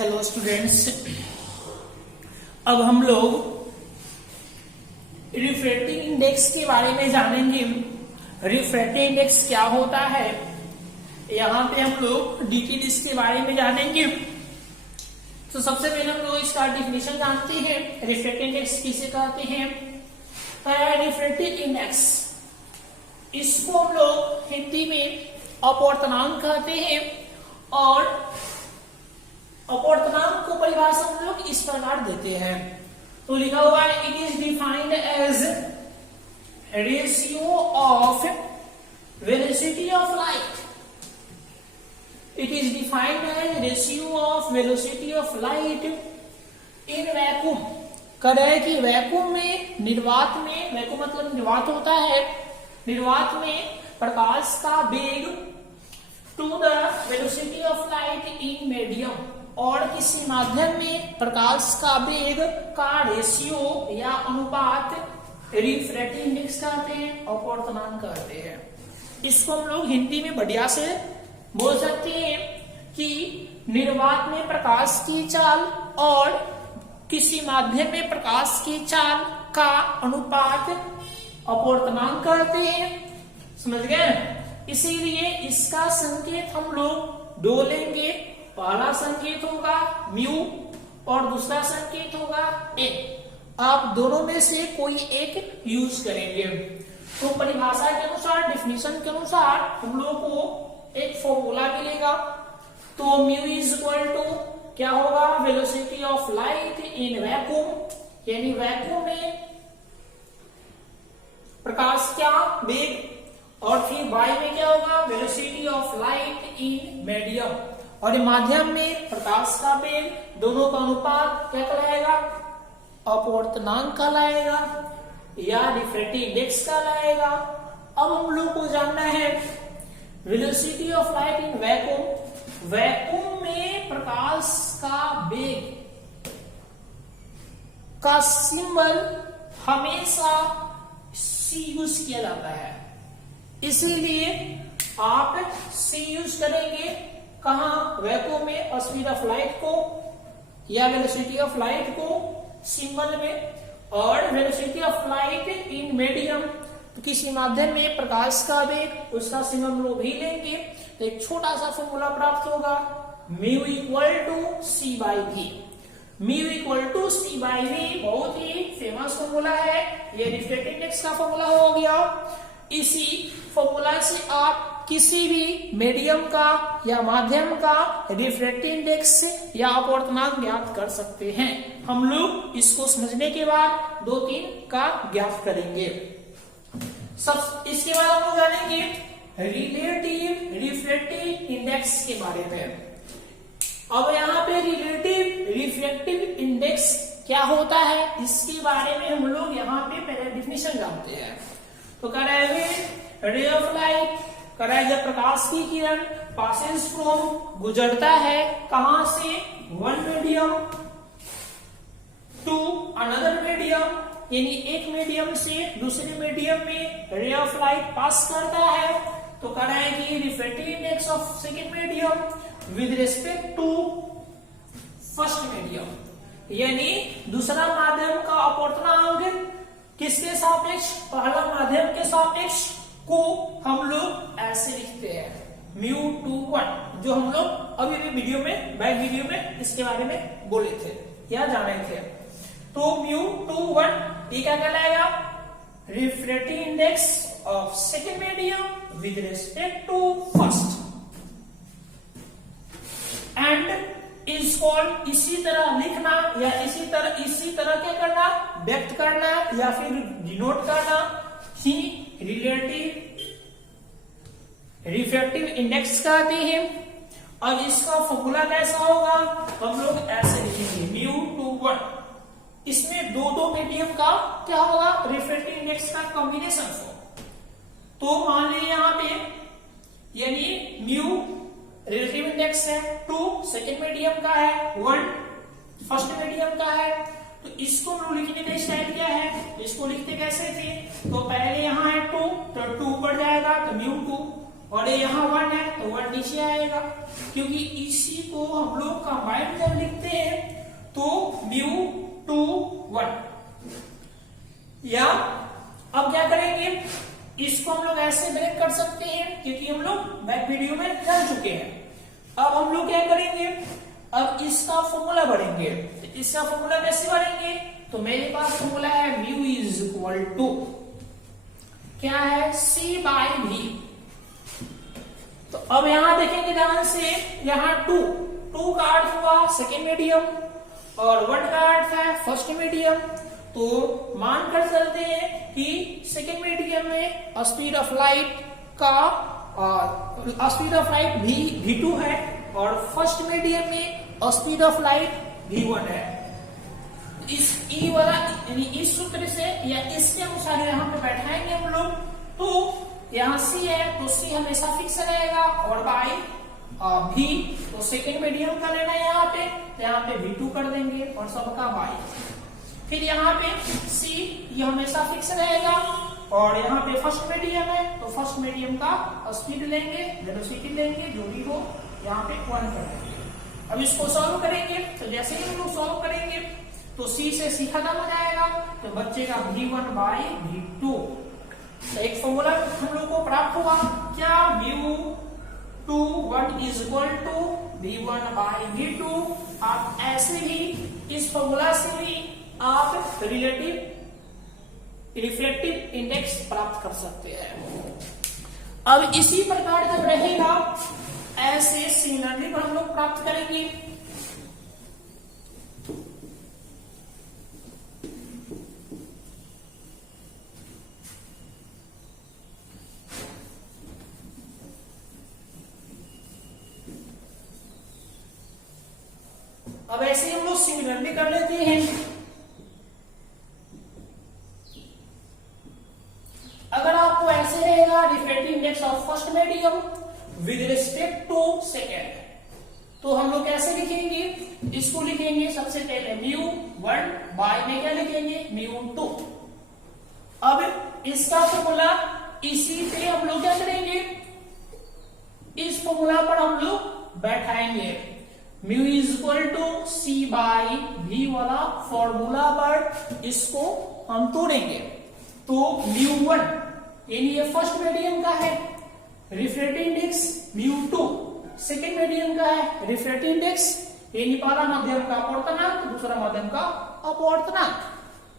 Hello students, अब हम लोग रिफ्रैक्टिव इंडेक्स के बारे में जानेंगे। रिफ्रैक्टिव इंडेक्स क्या होता है, यहाँ पे हम लोग डिटेल इसके बारे में जानेंगे। तो सबसे पहले हम लोग इसका डिफिनेशन जानते हैं। रिफ्रैक्टिव इंडेक्स किसे कहते हैं? रिफ्रैक्टिव इंडेक्स, इसको हम लोग हिंदी में अपवर्तनांक कहते हैं। और अपवर्तनांक को परिभाषा हम लोग इस प्रकार देते हैं। तो लिखा हुआ है, it is defined as ratio of velocity of light. It is defined as ratio of velocity of light in vacuum. कह रहे हैं कि वैक्यूम में, निर्वात में, वैक्यूम मतलब निर्वात होता है, निर्वात में प्रकाश का वेग to the velocity of light in medium, और किसी माध्यम में प्रकाश का वेग का रेशियो या अनुपात रिफ्रैक्टिव इंडेक्स कहते हैं, अपवर्तनांक कहते हैं। इसको हम लोग हिंदी में बढ़िया से बोल सकते हैं कि निर्वात में प्रकाश की चाल और किसी माध्यम में प्रकाश की चाल का अनुपात अपवर्तनांक कहते हैं। समझ गए? इसीलिए इसका संकेत हम लोग दो लेंगे। पहला संकेत होगा म्यू और दूसरा संकेत होगा ए। आप दोनों में से कोई एक यूज करेंगे। तो परिभाषा के अनुसार, डेफिनेशन के अनुसार हम लोग को एक फॉर्मूला मिलेगा। तो म्यू इज इक्वल टू क्या होगा? Velocity of light in vacuum, यानी वैक्यूम में प्रकाश क्या वेग, और फिर वाई में क्या होगा? Velocity of light in medium, और माध्यम में प्रकाश का वेग, दोनों का अनुपात क्या कहलाएगा? अपवर्तनांक कहलाएगा या रिफ्रैक्टिव इंडेक्स कहलाएगा। अब हम लोग को जानना है velocity of light in vacuum. Vacuum में प्रकाश का वेग का सिंबल हमेशा सी यूज किया जाता है, इसीलिए आप सी यूज करेंगे। कहा? वैक्यूम में स्पीड ऑफ लाइट को या वेलोसिटी ऑफ लाइट को सिंबल में, और velocity of light in medium, तो किसी माध्यम में प्रकाश का वेग, उसका सिंबल हम लोग भी लेंगे। तो एक छोटा सा फॉर्मूला प्राप्त होगा, mu equal to C by V. Mu equal to C by V बहुत ही फेमस फॉर्मूला है, ये रिफ्रैक्टिव इंडेक्स का फॉर्मूला हो गया। इसी फॉर्मूला से आप किसी भी मीडियम का या माध्यम का रिफ्रैक्टिव इंडेक्स या अपवर्तनांक ज्ञात कर सकते हैं। हम लोग इसको समझने के बाद दो तीन का ज्ञात करेंगे। सब इसके बाद हम लोग जानेंगे रिलेटिव रिफ्रैक्टिव इंडेक्स के बारे में। अब यहाँ पे रिलेटिव रिफ्रैक्टिव इंडेक्स क्या होता है, इसके बारे में हम लोग यहाँ पे पहले डिफिनेशन जानते हैं। तो कह रहे हैं रे ऑफ लाइट, कह रहा है जब प्रकाश की किरण पासेस फ्रॉम, गुजरता है कहां से? One medium to another medium, यानी एक मीडियम से दूसरे मीडियम में रे ऑफ लाइट पास करता है। तो कह रहा है कि refractive index of second medium with respect to first medium, यानी दूसरा माध्यम का अपवर्तनांक किसके सापेक्ष? पहला माध्यम के सापेक्ष को हम लोग ऐसे लिखते हैं म्यू टू वन, जो हम लोग अभी भी वीडियो में, बैक वीडियो में इसके बारे में बोले थे या जाने थे। तो म्यू टू वन ये क्या कहलाएगा? Refractive index of second medium with respect to first, and is called, इसी तरह लिखना या इसी तरह क्या करना? व्यक्त करना या फिर डिनोट करना ही रिलेटिव रिफ्रैक्टिव इंडेक्स कहते हैं। और इसका फॉर्मूला कैसा होगा? हम लोग ऐसे लिखेंगे म्यू टू वन। इसमें दो मीडियम का क्या होगा? रिफ्रैक्टिव इंडेक्स का कॉम्बिनेशन हो। तो मान लीजिए यहाँ पे, यानी म्यू रिलेटिव इंडेक्स है, टू सेकेंड मीडियम का है, वन फर्स्ट मीडियम का है। तो इसको हम लिखने का स्टाइल क्या है? इसको लिखते कैसे थे? तो पहले यहाँ है टू, तो टू ऊपर जाएगा तो म्यू टू, और ये यहाँ वन है तो वन नीचे आएगा, क्योंकि इसी को हम लोग कंबाइन कर लिखते इसका फॉर्मूला बढ़ेंगे। तो इसका फॉर्मूला कैसे बढ़ेंगे? तो मेरे पास फॉर्मूला है म्यू इज इक्वल टू क्या है, सी बाई वी। तो अब यहां देखेंगे ध्यान से, यहाँ टू का अर्थ हुआ सेकेंड मीडियम और 1 का अर्थ है फर्स्ट मीडियम। तो मान कर चलते हैं कि सेकेंड मीडियम में स्पीड ऑफ लाइट का स्पीड ऑफ लाइट v2 है और फर्स्ट मीडियम में स्पीड ऑफ लाइट v1 है। इस ई वाला यानी इस सूत्र से या इसके अनुसार यहाँ पे बैठाएंगे हम लोग। तो यहाँ सी है तो सी हमेशा फिक्स रहेगा और बाई भी, तो सेकेंड मीडियम का लेना है यहाँ पे, तो यहाँ पे v2 कर देंगे और सबका बाई। फिर यहाँ पे सी ये हमेशा फिक्स रहेगा और यहाँ पे फर्स्ट मीडियम है तो फर्स्ट मीडियम का स्पीड लेंगे, वेलोसिटी लेंगे, जो भी हो यहाँ पे 1 कर देंगे। अब इसको सॉल्व करेंगे तो जैसे ही हम लोग सॉल्व करेंगे तो सी से सी खत्म हो जाएगा तो बच्चेगा v1 बाई v2। तो एक फॉर्मूला हम लोग को प्राप्त हुआ क्या, v2 is equal to v1 by v2। आप ऐसे ही इस फॉर्मूला से भी आप रिफ्लेक्टिव इंडेक्स प्राप्त कर सकते हैं। अब इसी प्रकार जब रहेगा ऐसे सिमिलरली हम लोग प्राप्त करेंगे। अब ऐसे हम लोग सिमिलरली कर लेते हैं। अगर आपको ऐसे रहेगा reflective index of first medium with respect to second, तो हम लोग कैसे लिखेंगे? इसको लिखेंगे सबसे पहले μ1 बाय में क्या लिखेंगे, μ2। अब इसका फॉर्मूला इसी पे हम लोग क्या करेंगे, इस फॉर्मूला पर हम लोग बैठाएंगे। Mu is equal to C by V वाला फॉर्मूला पर इसको हम तोड़ेंगे। तो μ1 यानी ये फर्स्ट मीडियम का है, रिफ्लेक्टिव इंडेक्स μ2 सेकेंड मीडियम का है, रिफ्लेक्टिव इंडेक्स यानी पहला माध्यम का अपवर्तनांक दूसरा माध्यम का अपवर्तनांक।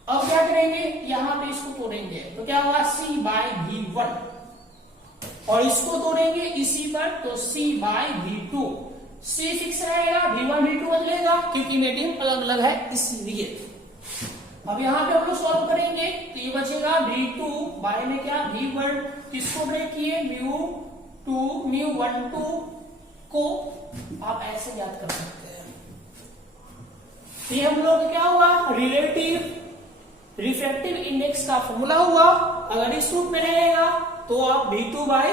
अब क्या करेंगे, यहाँ पे इसको तोड़ेंगे तो क्या होगा सी बाई v1 और इसको तोड़ेंगे इसी पर तो सी बाई v2। सी फिक्स रहेगा, v1 v2 बदलेगा क्योंकि मीडियम अलग अलग है इसलिए। अब यहाँ पे हम लोग सॉल्व करेंगे तो ये बचेगा v2 बाय में क्या v1, इसको ब्रेक किए μ12 को आप ऐसे याद कर सकते हैं। तो ये हम लोग क्या हुआ, रिलेटिव रिफ्रैक्टिव इंडेक्स का फॉर्मूला हुआ। अगर इस रूप में रहेगा तो आप v2 बाय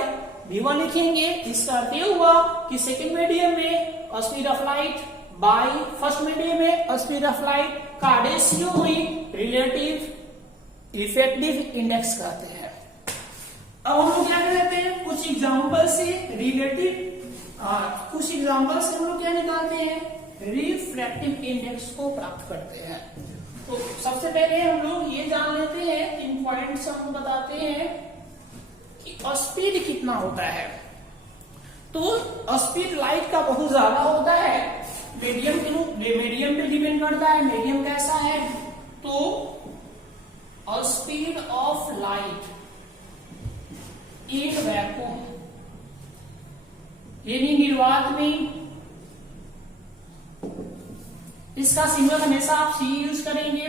v1 लिखेंगे। इसका अर्थ ये हुआ कि सेकेंड मीडियम में speed of light by first medium में स्पीड ऑफ लाइट का रेशियो हुई रिलेटिव इफेक्टिव इंडेक्स कहते हैं। अब हम लोग क्या करते हैं, कुछ एग्जांपल से रिलेटिव कुछ एग्जांपल से हम लोग क्या निकालते हैं, रिफ्रैक्टिव इंडेक्स को प्राप्त करते हैं। तो सबसे पहले हम लोग ये जान लेते हैं, इन पॉइंट्स हम बताते हैं कि स्पीड कितना होता है। तो स्पीड लाइट का बहुत ज्यादा होता है, मीडियम पे डिपेंड करता है मीडियम कैसा है। तो speed of light in vacuum यानी निर्वात में, इसका सिंबल हमेशा आप सी यूज करेंगे।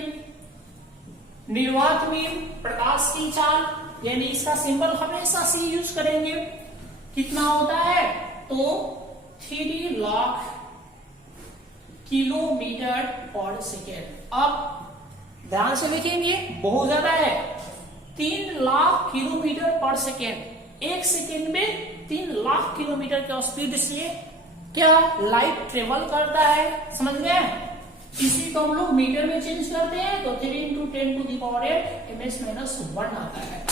निर्वात में प्रकाश की चाल यानी इसका सिंबल हमेशा सी यूज करेंगे। कितना होता है, तो 3 लाख किलोमीटर पर सेकेंड। अब ध्यान से लिखेंगे, बहुत ज्यादा है, 3 लाख किलोमीटर पर सेकेंड। एक सेकेंड में 3 लाख किलोमीटर के स्पीड से क्या लाइट ट्रेवल करता है, समझ गए। इसी को हम लोग मीटर में चेंज करते हैं तो 3 × 10⁸ ms-1 आता है।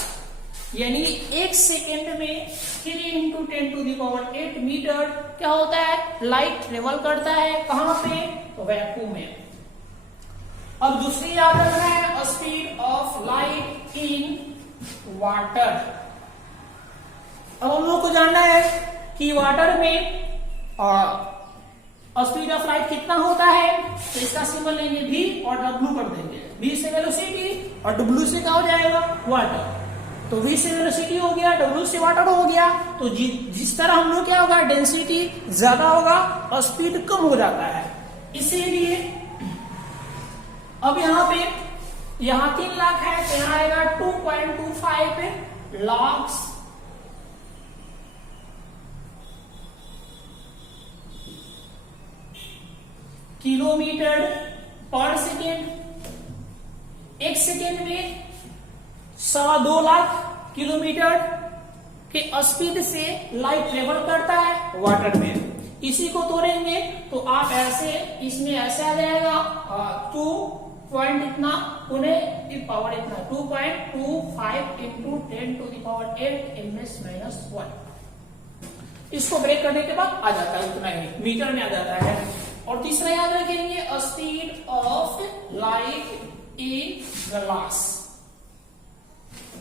यानी एक सेकेंड में 3 × 10⁸ मीटर क्या होता है, लाइट ट्रेवल करता है। कहां पे, तो वैक्यूम में। अब दूसरी याद रखना है, speed of light in water. अब हम लोग को जानना है कि वाटर में स्पीड ऑफ लाइट कितना होता है, तो इसका सिंबल लेंगे v और w कर देंगे। v से वेलोसिटी और w से क्या हो जाएगा, वाटर। तो v से वेलोसिटी हो गया, w से वाटर हो गया। तो जिस तरह हम लोग क्या होगा, डेंसिटी ज्यादा होगा और स्पीड कम हो जाता है। इसीलिए अब यहाँ 3 लाख है, तो यहाँ आएगा 2.25 लाख किलोमीटर पर सेकेंड। एक सेकेंड में 2.25 लाख किलोमीटर के स्पीड से लाइट ट्रेवल करता है वाटर में। इसी को तोड़ेंगे तो आप ऐसे, इसमें ऐसे आ जाएगा 2 पॉइंट इतना पुणे पावर इतना 2.25 इंटू 10 टू द पावर 8 -1। इसको ब्रेक करने के बाद आ जाता है, उतना ही मीटर में आ जाता है। और तीसरा याद रखेंगे, speed of light in glass.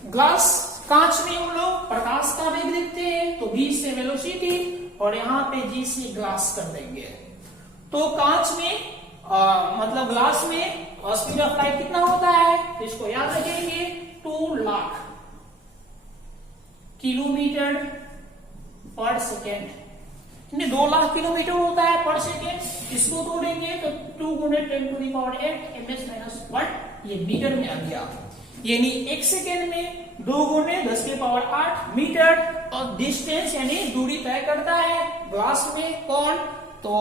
Glass कांच में हम लोग प्रकाश का वेग देखते हैं, तो v से वेलोसिटी और यहाँ पे g से ग्लास कर देंगे। तो कांच में मतलब ग्लास में स्पीड ऑफ लाइट कितना होता है, तो इसको याद रखेंगे 2 लाख किलोमीटर पर सेकेंड। 2 लाख किलोमीटर होता है पर सेकेंड। इसको तोड़ेंगे तो 2 × 10 टू द पावर 8 ms-1 ये मीटर में आ गया। यानी एक सेकेंड में 2 × 10 के पावर 8 मीटर और डिस्टेंस यानी दूरी तय करता है ग्लास में। कौन, तो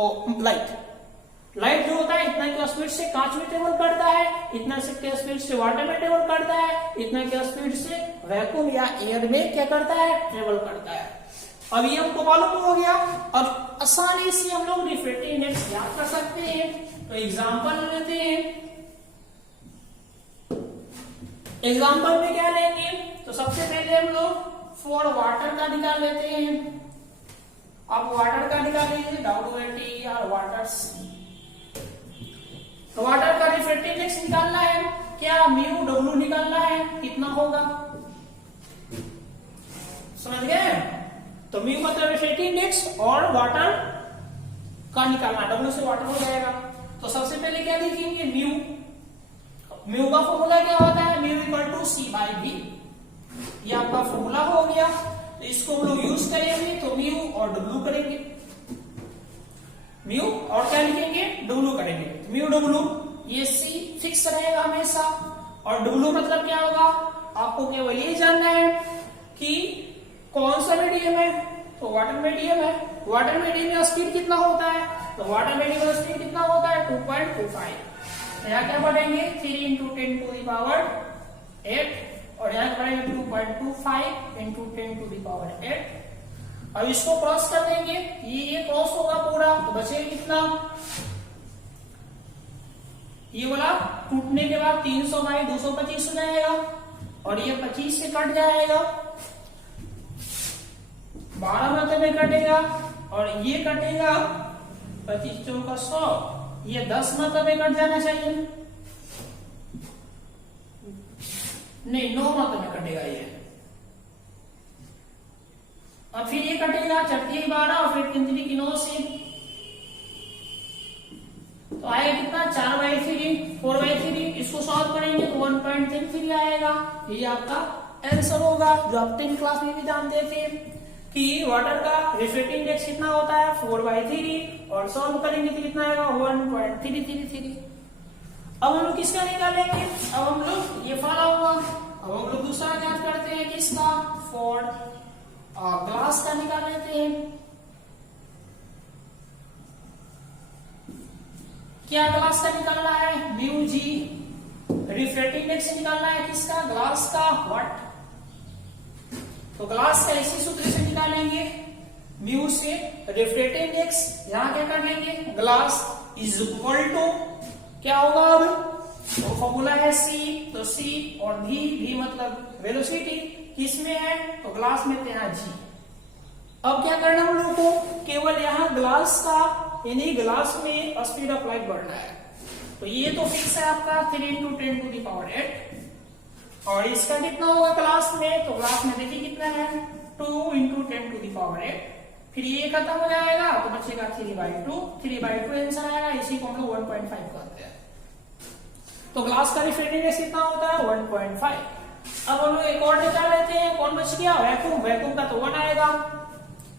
लाइट जो होता है इतना के स्पीड से कांच में ट्रेवल करता है, इतना के स्पीड से वाटर में ट्रेवल करता है, इतना के स्पीड से वैक्यूम या एयर में क्या करता है, ट्रेवल करता है। अब ये हमको मालूम हो गया। अब आसानी से हम लोग रिफ्रैक्टिव इंडेक्स याद कर सकते हैं। तो एग्जांपल लेते हैं। एग्जांपल में क्या लेंगे, तो सबसे पहले हम लोग फॉर वाटर का निकाल लेते हैं। अब वाटर का निकालेंगे, WT और वाटर्स। तो वाटर का रिफ्रैक्टिव इंडेक्स निकालना है, क्या μW निकालना है, कितना होगा, समझ गए। तो म्यू मतलब रिफ्रैक्टिव इंडेक्स और वाटर का निकालना, W से वाटर हो जाएगा। तो सबसे पहले क्या लिखेंगे, म्यू का फॉर्मूला क्या होता है, म्यू = C/V। ये आपका फॉर्मूला हो गया। तो इसको हम लोग यूज करेंगे, तो म्यू और W करेंगे, म्यू और क्या लिखेंगे, W करेंगे। म्यू W ये C फिक्स रहेगा हमेशा, और W मतलब क्या होगा, आपको केवल ये जानना है कि कौन सा मीडियम है, तो वाटर मीडियम है। वाटर मीडियम में स्पीड कितना होता है, तो वाटर मीडियम में स्पीड कितना होता है, 2.25। यहाँ क्या पढ़ेंगे, 3 × 10 टू द पावर 8 और यहाँ पढ़ेंगे 2.25 × 10 टू द पावर 8। अब इसको क्रॉस कर देंगे, ये क्रॉस होगा पूरा, तो बचेगा कितना, ये वाला टूटने के बाद 300/225 हो जाएगा और ये 25 से कट जाएगा, 12 मतलब में कटेगा और ये कटेगा 25 × 4 = 100, ये 10 मतलब में कट जाना चाहिए, नहीं 9 मतलब में कटेगा ये। और फिर ये कटेगा 4 × 12 और फिर 3 × 9 से, तो आएगा कितना, 4/3 4/3। इसको सॉल्व करेंगे तो 1.33 आएगा। ये आपका आंसर होगा, जो आप 10th क्लास में भी जानते थे कि वाटर का रिफ्रैक्टिव इंडेक्स कितना होता है, 4/3, और सॉल्व करेंगे तो कितना आएगा, 1.333। अब हम लोग किसका निकालेंगे, अब हम लोग ये फॉलो होगा। अब हम लोग दूसरा याद करते हैं, किसका, फॉर ग्लास का निकाल लेते हैं। क्या ग्लास का निकालना है, μg। रिफ्रैक्टिव इंडेक्स निकालना है किसका, ग्लास का, व्हाट। तो ग्लास का इसी सूत्र से निकालेंगे, म्यू से रिफ्रैक्टिव इंडेक्स, यहां क्या कर लेंगे, ग्लास = क्या होगा, अब तो फॉर्मूला है C, तो C और V मतलब वेलोसिटी किसमें है, तो ग्लास में यहाँ G। अब क्या करना हम लोग को, केवल यहाँ ग्लास का यानी ग्लास में स्पीड ऑफ लाइट बढ़ना है। तो ये तो फिक्स है आपका 3 × 10 टू द पावर 8, और इसका कितना होगा ग्लास में, तो ग्लास में देखिए कितना है, 2 × 10 टू द पावर 8 फिर ये खत्म हो जाएगा तो बचेगा 3/2, 3/2 आंसर आएगा। इसी को हम लोग 1.5 करते हैं। तो ग्लास का रिफ्रैक्टिव इंडेक्स कितना होता है 1.5। अब हम लोग एक और निकाल लेते हैं। कौन बच गया, वैक्यूम। वैक्यूम का तो 1 आएगा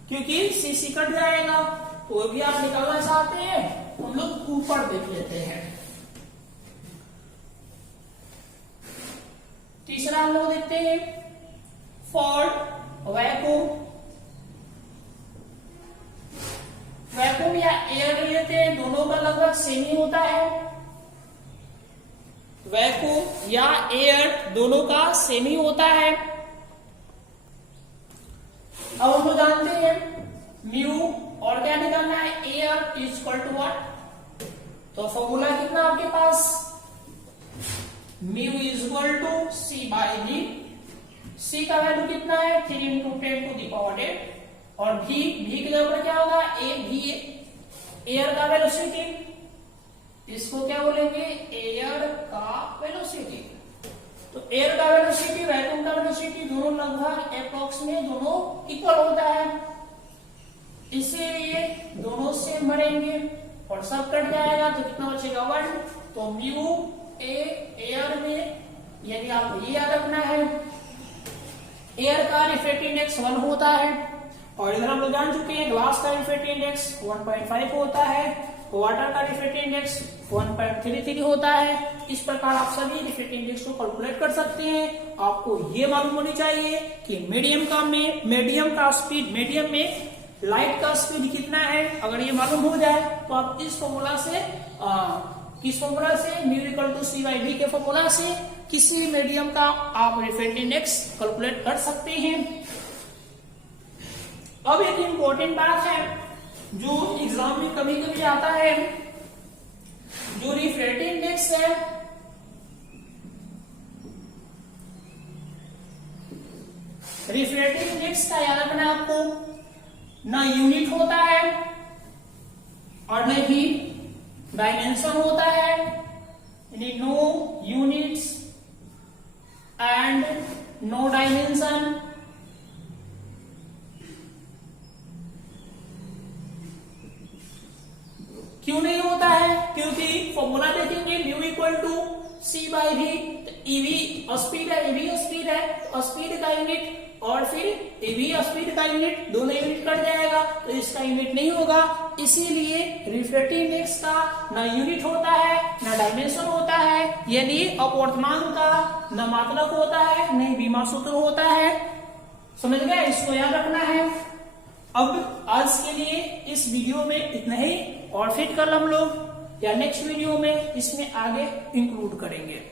क्योंकि सीसी कट जाएगा। तो भी आप निकालना चाहते हैं हम लोग ऊपर देख लेते हैं। तीसरा हम लोग देखते हैं फॉर वैक्यूम। वैक्यूम या एयर लेते हैं, दोनों का लगभग सेम ही होता है। वैक्यूम या एयर दोनों का सेम ही होता है। अब हम लोग जानते हैं म्यू, और क्या निकालना है, air is equal to what. तो फॉर्मूला कितना आपके पास, mu is equal to C/V। C का वैल्यू कितना है 3 × 10⁸ और V की जगह पर क्या होगा V, एयर का वेलोसिटी। इसको क्या बोलेंगे, एयर का वेलोसिटी। तो एयर का वेलोसिटी, वैक्यूम का वेलोसिटी दोनों लगभग अप्रोक्स में दोनों इक्वल होता है, इसीलिए दोनों से मरेंगे और सब कट जाएगा तो कितना बचेगा 1। तो म्यू एयर में, यदि आपको ये याद रखना है, एयर का रिफ्रैक्टिव इंडेक्स 1 होता है। और इधर हम लोग जान चुके हैं ग्लास का रिफ्रैक्टिव इंडेक्स 1.5 होता है, वाटर का रिफ्रैक्टिव इंडेक्स 1.33 होता है। इस प्रकार आप सभी रिफ्रैक्टिव इंडेक्स को कैलकुलेट कर सकते हैं। आपको ये मालूम होनी चाहिए कि मीडियम में लाइट का स्पीड कितना है। अगर ये मालूम हो जाए तो आप इस फॉर्मूला से म्यू इक्वल टू C/V के फॉर्मूला से किसी भी मीडियम का आप रिफ्रैक्टिव इंडेक्स कैलकुलेट कर सकते हैं। अब एक इंपॉर्टेंट बात है जो एग्जाम में कभी कभी आता है, जो रिफ्रैक्टिव इंडेक्स है रिफ्रैक्टिव इंडेक्स का याद रखना आपको, ना यूनिट होता है और न ही डायमेंशन होता है, यानी no units and no dimension. क्यों नहीं होता है, क्योंकि फॉर्मूला देखेंगे म्यू इक्वल टू C/V। ईवी स्पीड है, ईवी स्पीड है, स्पीड का यूनिट और फिर ईवी स्पीड का यूनिट, दोनों यूनिट कट जाएगा तो इसका यूनिट नहीं होगा। इसीलिए रिफ्रैक्टिव इंडेक्स का ना यूनिट होता है ना डायमेंशन होता है, यानी अपवर्तनांक का न मात्रक होता है न ही बीमा सूत्र होता है। समझ गए, इसको याद रखना है। अब आज के लिए इस वीडियो में इतना ही, और फिर कल हम लोग या नेक्स्ट वीडियो में इसमें आगे इंक्लूड करेंगे।